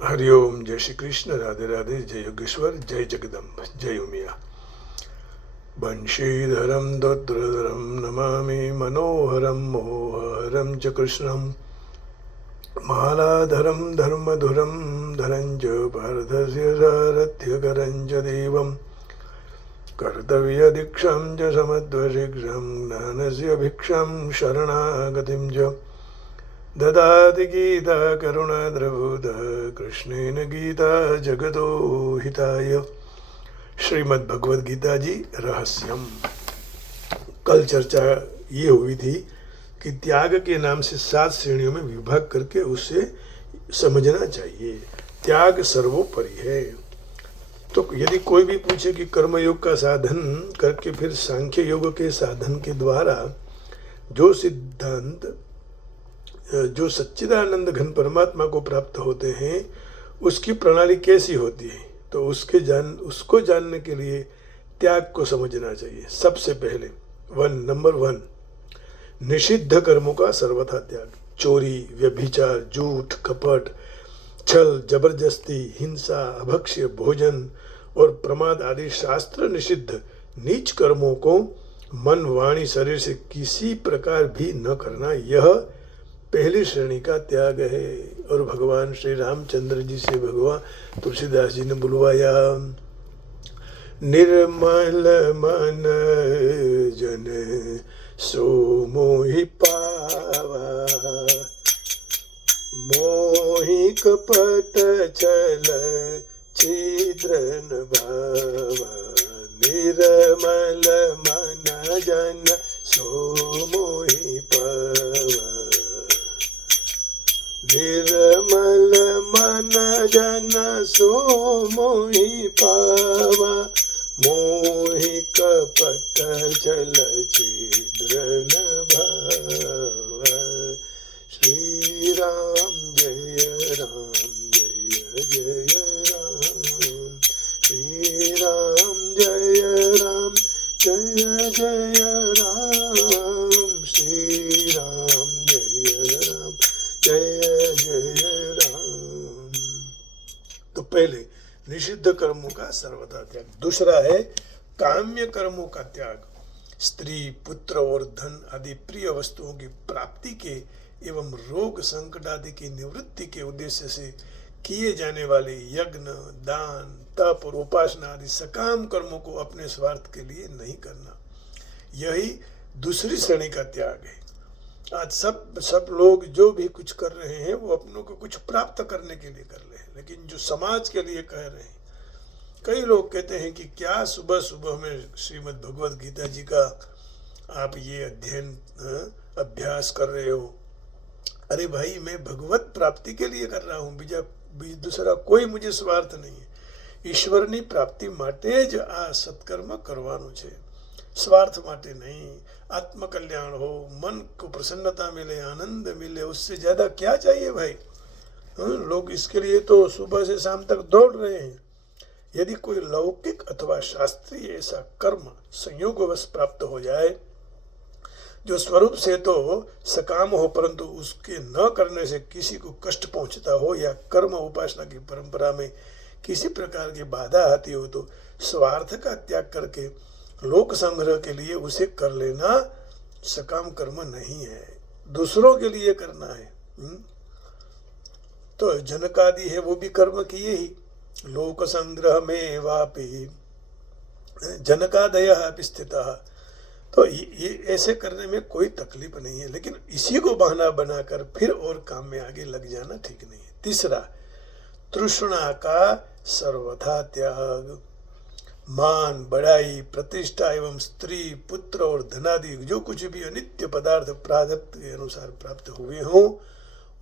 हरिओम। जय श्री कृष्ण। राधे राधे। जय योगेश्वर। जय जगदम्ब। जय उमिया। बंशीधरम दद्रधरम नमामि मनोहरम मोहरम च कृष्णम मालाधरम धर्मधुरम धरंज पार्थस्य सारथ्यकरं च देवं कर्तव्यदीक्षां च समद्वशिक्षां ज्ञानस्य भिक्षां शरणागतिं च ददाति गीता करुणाद्रभूतः कृष्णेन गीता जगतो हिताय। श्रीमद् भगवद गीता जी रहस्यम। कल चर्चा ये हुई थी कि त्याग के नाम से 7 श्रेणियों में विभाग करके उसे समझना चाहिए। त्याग सर्वोपरि है। तो यदि कोई भी पूछे कि कर्मयोग का साधन करके फिर सांख्य योग के साधन के द्वारा जो सिद्धांत जो सच्चिदानंद घन परमात्मा को प्राप्त होते हैं उसकी प्रणाली कैसी होती है, तो उसको जानने के लिए त्याग को समझना चाहिए। सबसे पहले नंबर 1 निषिद्ध कर्मों का सर्वथा त्याग। चोरी, व्यभिचार, झूठ, कपट, छल, जबरदस्ती, हिंसा, अभक्ष्य भोजन और प्रमाद आदि शास्त्र निषिद्ध नीच कर्मों को मन, वाणी, शरीर से किसी प्रकार भी न करना, यह पहली श्रेणी का त्याग है। और भगवान श्री रामचंद्र जी से भगवान तुलसीदास जी ने बुलवाया, निर्मल मन जन सो मोहि पावा, मोहि कपट छल छिद्र न भावा, निर्मल मन जन सो मोहि पावा, निर्मल मन जन सो मोहि पावा, मोहि कपट छल छिद्र न भावा। श्री राम जय राम जय जय राम, श्री राम जय राम जय जय राम, श्री राम जय राम जय जय राम। तो पहले निषिद्ध कर्मों का सर्वथा त्याग। दूसरा है काम्य कर्मों का त्याग। स्त्री, पुत्र और धन आदि प्रिय वस्तुओं की प्राप्ति के एवं रोग संकट आदि की निवृत्ति के उद्देश्य से किए जाने वाले यज्ञ, दान, तप और उपासना आदि सकाम कर्मों को अपने स्वार्थ के लिए नहीं करना, यही दूसरी श्रेणी का त्याग है। आज सब लोग जो भी कुछ कर रहे हैं वो अपनों को कुछ प्राप्त करने के लिए कर रहे हैं, लेकिन जो समाज के लिए कह रहे हैं। कई लोग कहते हैं कि क्या सुबह सुबह में श्रीमद् भगवद गीता जी का आप ये अध्ययन अभ्यास कर रहे हो। अरे भाई, मैं भगवत प्राप्ति के लिए कर रहा हूँ, दूसरा कोई मुझे स्वार्थ नहीं है। ઈશ્વરની પ્રાપ્તિ માટે જ આ સત્કર્મ કરવાનું છે, स्वार्थ माटे नहीं। आत्मकल्याण हो, मन को प्रसन्नता मिले, आनंद मिले, उससे ज्यादा क्या चाहिए भाई। लोग इसके लिए तो सुबह से शाम तक दौड़ रहे हैं। यदि कोई लौकिक अथवा शास्त्रीय ऐसा कर्म संयोगवश प्राप्त हो जाए जो स्वरूप से तो सकाम हो, परंतु उसके न करने से किसी को कष्ट पहुंचता हो, या कर्म उपासना की परंपरा में किसी प्रकार की बाधा आती हो, तो स्वार्थ का त्याग करके लोक संग्रह के लिए उसे कर लेना सकाम कर्म नहीं है, दूसरों के लिए करना है। तो जनकादि है वो भी कर्म किए ही। लोक संग्रह में वापी जनकादयः अपि स्थितः। तो ये ऐसे करने में कोई तकलीफ नहीं है, लेकिन इसी को बहाना बनाकर फिर और काम में आगे लग जाना ठीक नहीं है। तीसरा, तृष्णा का सर्वथा त्याग। मान, बढ़ाई, प्रतिष्ठा एवं स्त्री, पुत्र और धनादि जो कुछ भी अनित्य पदार्थ प्रारब्ध के अनुसार प्राप्त हुए हों,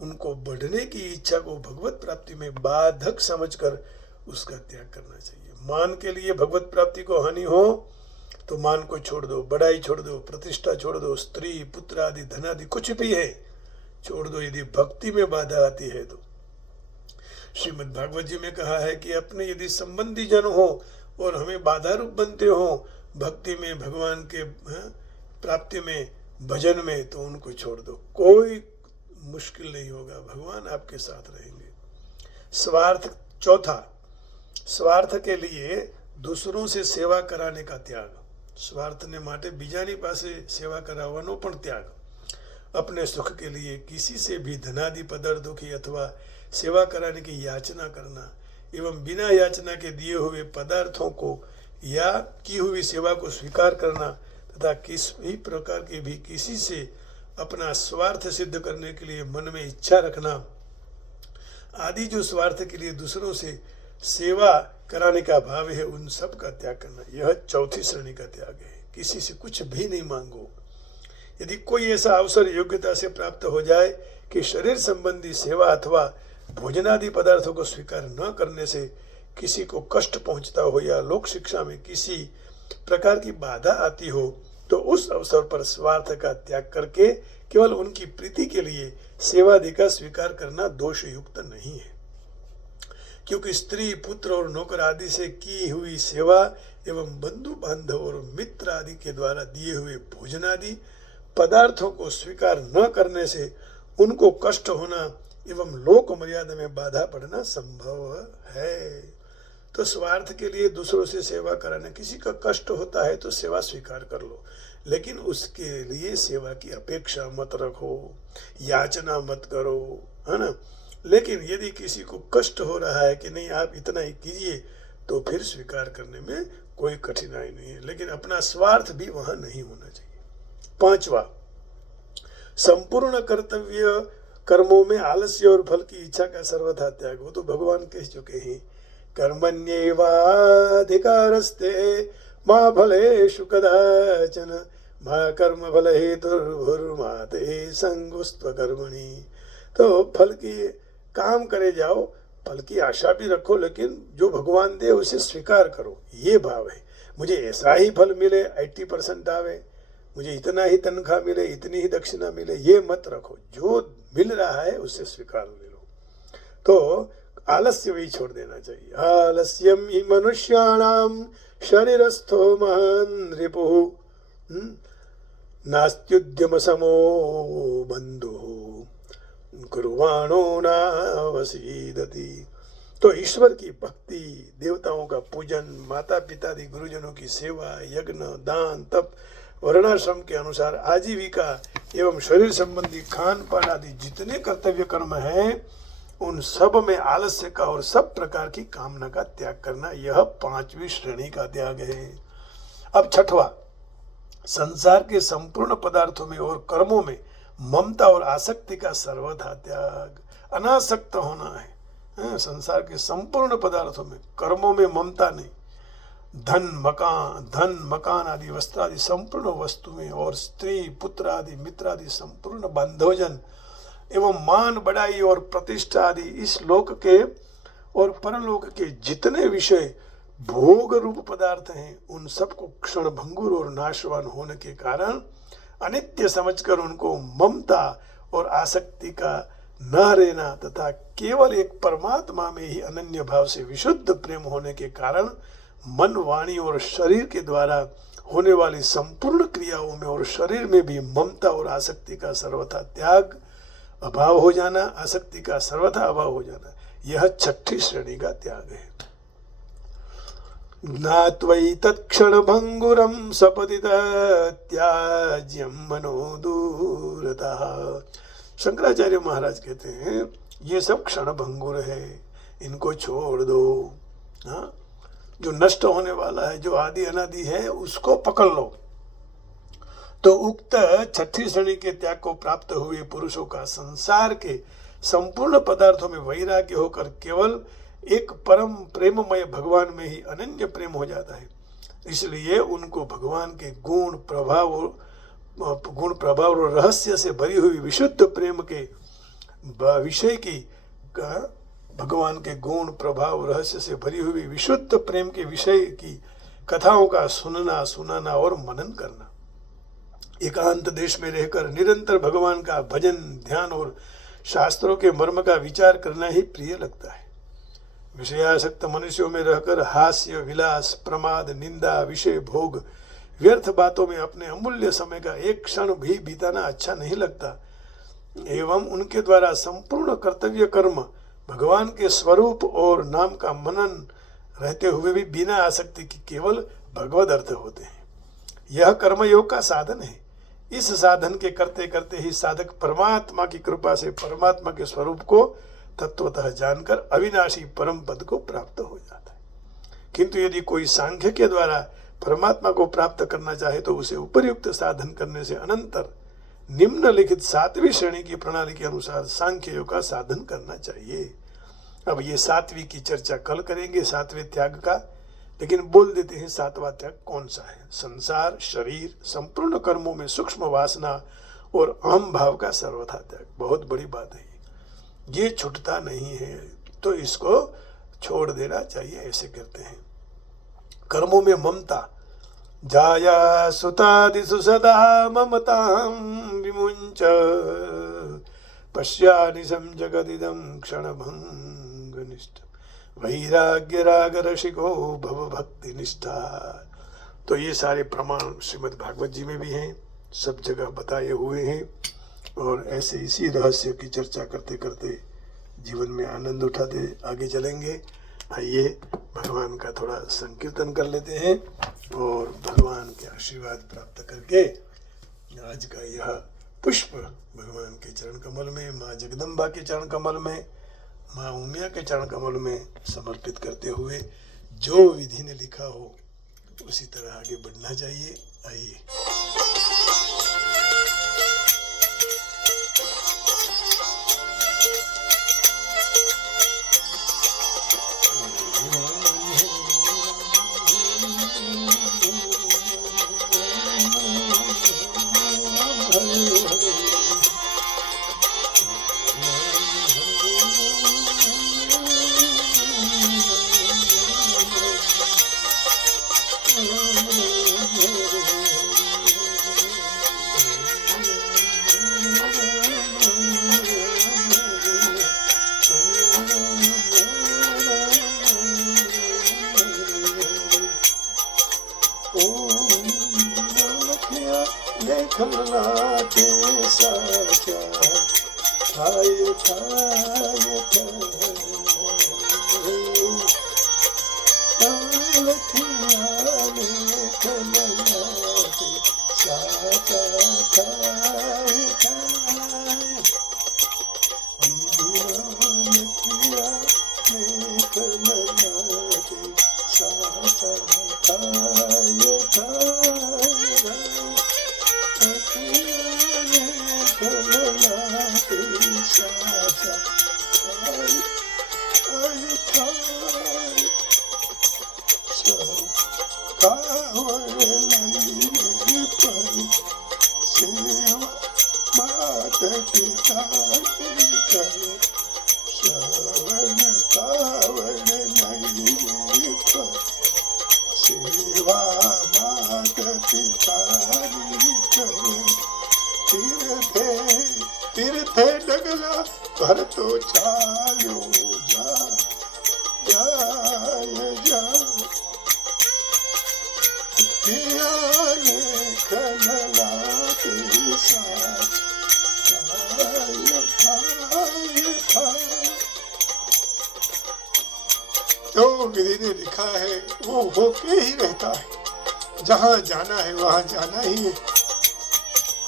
उनको बढ़ने की इच्छा को भगवत प्राप्ति में बाधक समझकर उसका त्याग करना चाहिए। मान के लिए भगवत प्राप्ति को हानि हो तो मान को छोड़ दो, बढ़ाई छोड़ दो, प्रतिष्ठा छोड़ दो, स्त्री, पुत्र आदि धनादि कुछ भी है छोड़ दो, यदि भक्ति में बाधा आती है तो। श्रीमद् भागवत जी में कहा है कि अपने यदि संबंधी जन हो और हमें बाधा रूप बनते हो भक्ति में, भगवान के प्राप्ति में, भजन में, तो उनको छोड़ दो। कोई मुश्किल नहीं होगा, भगवान आपके साथ रहेंगे। स्वार्थ, चौथा, स्वार्थ के लिए दूसरों से सेवा कराने का त्याग। સ્વાર્થને માટે બીજાની પાસે સેવા કરાવવાનો પણ ત્યાગ। अपने सुख के लिए किसी से भी धनादि पदार्थों की अथवा सेवा कराने की याचना करना एवं बिना याचना के दिए हुए पदार्थों को या की हुई सेवा को स्वीकार करना तथा किसी प्रकार की भी किसी से अपना स्वार्थ सिद्ध करने के लिए मन में इच्छा रखना आदि जो स्वार्थ के लिए दूसरों से सेवा कराने का भाव है, उन सब का त्याग करना, यह चौथी श्रेणी का त्याग है। किसी से कुछ भी नहीं मांगो। यदि कोई ऐसा अवसर योग्यता से प्राप्त हो जाए कि शरीर संबंधी सेवा अथवा भोजनादि पदार्थों को स्वीकार न करने से किसी को कष्ट पहुंचता हो या लोक शिक्षा में किसी प्रकार की बाधा आती हो, तो उस अवसर पर स्वार्थ का त्याग करके केवल उनकी प्रीति के लिए सेवादि का स्वीकार करना दोष युक्त नहीं है। क्योंकि स्त्री, पुत्र और नौकर आदि से की हुई सेवा एवं बंधु बांधव और मित्र आदि के द्वारा दिए हुए भोजनादि पदार्थों को स्वीकार न करने से उनको कष्ट होना एवं लोक मर्यादा में बाधा पड़ना संभव है। तो स्वार्थ के लिए दूसरों से सेवा कराना, किसी का कष्ट होता है तो सेवा स्वीकार कर लो, लेकिन उसके लिए सेवा की अपेक्षा मत रखो, याचना मत करो, है ना। लेकिन यदि किसी को कष्ट हो रहा है कि नहीं आप इतना ही कीजिए, तो फिर स्वीकार करने में कोई कठिनाई नहीं है, लेकिन अपना स्वार्थ भी वहां नहीं होना चाहिए। पांचवा, संपूर्ण कर्तव्य कर्मों में आलस्य और फल की इच्छा का सर्वथा त्याग। वो तो भगवान कह चुके हैं, कर्मण्येवाधिकारस्ते मा फलेषु कदाचन मा कर्म फल हेतुर्भुर्मा ते संगुस्त्व कर्मणि। तो फल की काम करे जाओ, फल की आशा भी रखो, लेकिन जो भगवान दे उसे स्वीकार करो, ये भाव है। मुझे ऐसा ही फल मिले, 80% आवे, मुझे इतना ही तनख्वाह मिले, इतनी ही दक्षिणा मिले, ये मत रखो। जो मिल रहा है उसे स्वीकार ले लो। तो आलस्य भी छोड़ देना चाहिए। आलस्यम ही मनुष्याणाम शरीरस्थो महान रिपुः नास्त्युद्यम समो बंधुः कुर्वाणो नावसीदति। तो ईश्वर की भक्ति, देवताओं का पूजन, माता पिता आदि गुरुजनों की सेवा, यज्ञ, दान, तप, वर्णाश्रम के अनुसार आजीविका एवं शरीर संबंधी खान पान आदि जितने कर्तव्य कर्म हैं, उन सब में आलस्य का और सब प्रकार की कामना का त्याग करना, यह पांचवी श्रेणी का त्याग है। अब छठवा, संसार के संपूर्ण पदार्थों में और कर्मों में ममता और आसक्ति का सर्वथा त्याग। अनासक्त होना है, संसार के संपूर्ण पदार्थों में, कर्मों में ममता नहीं। धन मकान आदि वस्त्र आदि संपूर्ण वस्तुएं और स्त्री, पुत्र आदि मित्र आदि संपूर्ण बांधवजन एवं मान बढ़ाई और प्रतिष्ठा आदि इस लोक के और परलोक के जितने विषय भोग रूप पदार्थ हैं, उन सबको क्षण भंगुर और नाशवान होने के कारण अनित्य समझकर उनको ममता और आसक्ति का न रहना तथा केवल एक परमात्मा में ही अनन्य भाव से विशुद्ध प्रेम होने के कारण मन, वाणी और शरीर के द्वारा होने वाली संपूर्ण क्रियाओं में और शरीर में भी ममता और आसक्ति का सर्वथा त्याग, अभाव हो जाना, आसक्ति का सर्वथा अभाव हो जाना, यह छठी श्रेणी का त्याग है। ज्ञात्वै तत्क्षण भंगुरम सपतित त्याज्यम मनोदूरतः। शंकराचार्य महाराज कहते हैं ये सब क्षण भंगुर है, इनको छोड़ दो। हाँ, जो नष्ट होने वाला है, जो आदि अनादि है, उसको पकड़ लो। तो उक्त छठी श्रेणी के त्याग को प्राप्त हुए पुरुषों का संसार के संपूर्ण पदार्थों में वैराग्य होकर केवल एक परम प्रेममय भगवान में ही अनन्य प्रेम हो जाता है। इसलिए उनको भगवान के गुण प्रभाव और रहस्य से भरी हुई विशुद्ध प्रेम के विषय की, भगवान के गुण प्रभाव रहस्य से भरी हुई विशुद्ध प्रेम के विषय की कथाओं का सुनाना और मनन करना, एकांत देश में रहकर निरंतर भगवान का भजन, ध्यान और शास्त्रों के मर्म का विचार करना ही प्रिय लगता है। विषयासक्त मनुष्यों में रहकर हास्य, विलास, प्रमाद, निंदा, विषय भोग, व्यर्थ बातों में अपने अमूल्य समय का एक क्षण भी बिताना अच्छा नहीं लगता एवं उनके द्वारा संपूर्ण कर्तव्य कर्म भगवान के स्वरूप और नाम का मनन रहते हुए भी बिना आसक्ति के केवल भगवद अर्थ होते हैं। यह कर्मयोग का साधन है। इस साधन के करते करते ही साधक परमात्मा की कृपा से परमात्मा के स्वरूप को तत्वतः जानकर अविनाशी परम पद को प्राप्त हो जाता है। किंतु यदि कोई सांख्य के द्वारा परमात्मा को प्राप्त करना चाहे तो उसे उपयुक्त साधन करने से अनंतर निम्नलिखित 7वीं श्रेणी की प्रणाली के अनुसार सांख्य योग का साधन करना चाहिए। अब ये 7वीं की चर्चा कल करेंगे, 7वें त्याग का, लेकिन बोल देते हैं 7वां त्याग कौन सा है। संसार, शरीर, संपूर्ण कर्मों में सूक्ष्म वासना और अहम भाव का सर्वथा त्याग। बहुत बड़ी बात है, ये छूटता नहीं है तो इसको छोड़ देना चाहिए। ऐसे करते हैं। कर्मों में ममता, जाया सुतादिषु सदा ममतां विमुञ्च पश्यानिशं जगदिदं क्षणभंगनिष्ठ वैराग्य राग रसिको भव भक्ति निष्ठा। तो ये सारे प्रमाण श्रीमद् भागवत जी में भी हैं, सब जगह बताए हुए हैं। और ऐसे इसी रहस्य की चर्चा करते करते जीवन में आनंद उठाते आगे चलेंगे। आइए भगवान का थोड़ा संकीर्तन कर लेते हैं और भगवान के आशीर्वाद प्राप्त करके आज का यह पुष्प भगवान के चरण कमल में, माँ जगदम्बा के चरण कमल में, माँ उमिया के चरण कमल में समर्पित करते हुए जो विधि ने लिखा हो उसी तरह आगे बढ़ना चाहिए। आइए। जो विधि ने लिखा है वो होके ही रहता है। जहाँ जाना है वहाँ जाना ही है।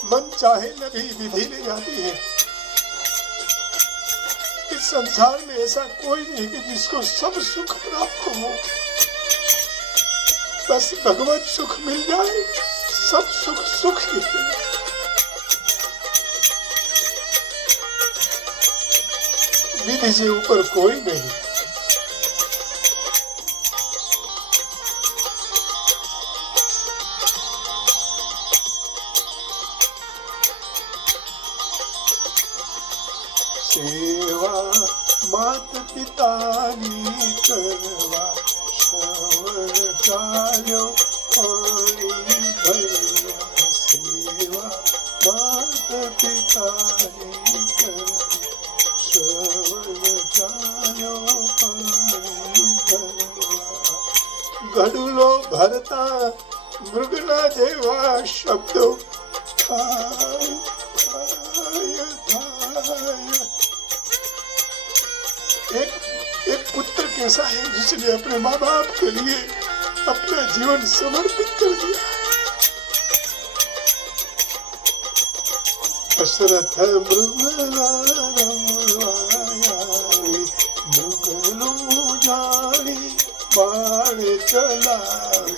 मन चाहे न भी विधि ले जाती है। इस संसार में ऐसा कोई नहीं कि जिसको सब सुख प्राप्त हो। बस भगवत सुख मिल जाए, सब सुख सुख ही है। विधि से ऊपर कोई नहीं। सेवा मात पितानी करवा, श्रवण चाल्यो पाणी भरवा। सेवा मात पितानी करवा, श्रवण चाल्यो पाणी भरवा। गडुलो भरता मृगना जेवा शब्दो थाय थाय थाय। ऐसा है जिसने अपने माँ बाप के लिए अपना जीवन समर्पित कर दिया। दशरथ मृगलो जानी बाण चलावे,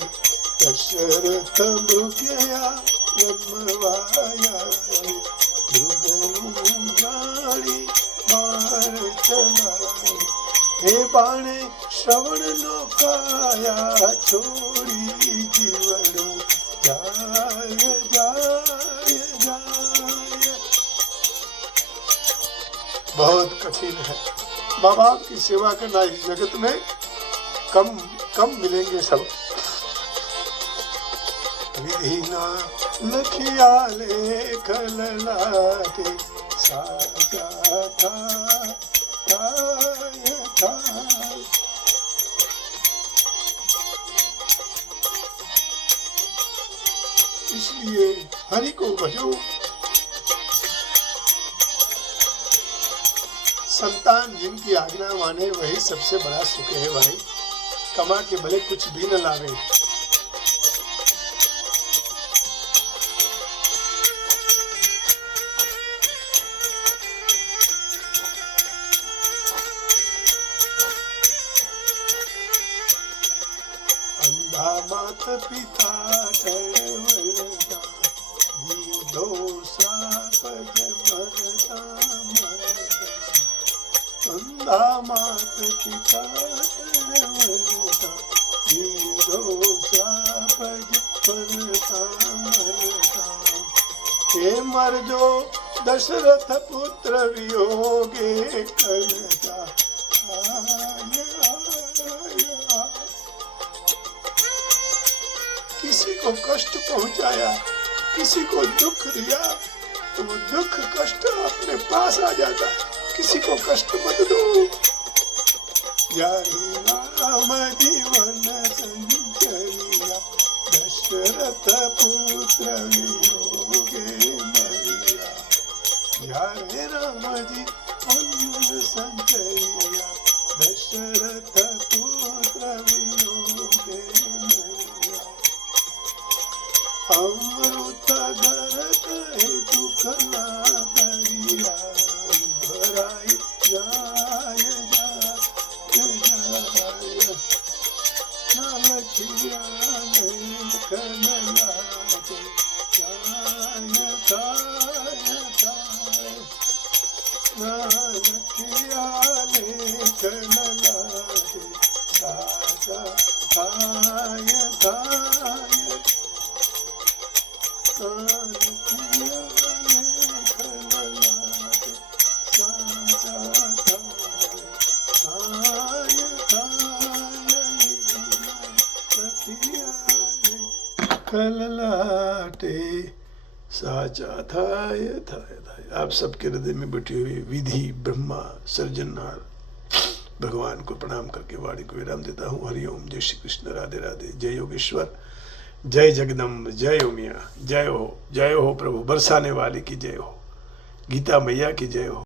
दशरथ मृगया रमवाया, मृगलो जानी बाण चलावे। हे बाणे श्रवण नो काया छोड़ी जीवनो जाय जाय जाय। बहुत कठिन है माँ बाप की सेवा करना इस जगत में। कम मिलेंगे सब। विधि ना लखिया लेख ललाटे, साजा था थाय थाय। इसलिए हरि को भजो। संतान जिनकी आज्ञा माने वही सबसे बड़ा सुख है भाई। कमा के भले कुछ भी न लावे, अंधा मात पिता टळवळता, दीदो श्राप मरता मरता। अंधा मात पिता टळवळता, दीदो श्राप मरता मरता। हे मरजो दशरथ पुत्र वियोगे करता, आय आय आय। किसी को कष्ट पहुंचाया, किसी को दुख दिया, तो वो दुख कष्ट अपने पास आ जाता। किसी को कष्ट मत दो। यारे राम जीवन संचरिया, दशरथ पुत्र वियोगे मरिया। यारे राम जीवन संचरिया, दशरथ पुत्र वियोगे मरिया। अमृत गरत है दुख ना दरिया, भराई जाय जाय जाय। नालखिया लेख ललाटे, जाय जाय जाय। नालखिया लेख ललाटे, साजा थाय थाय। ललाटे साचा थाय थाय थाय। आप सबके हृदय में बैठी हुई विधि ब्रह्मा सृजनहार भगवान को प्रणाम करके वाणी को विराम देता हूँ। हरिओम। जय श्री कृष्ण। राधे राधे। जय योगेश्वर, जय जगदम्ब, जय उमिया, जय हो प्रभु बरसाने वाले की जय हो, गीता मैया की जय हो।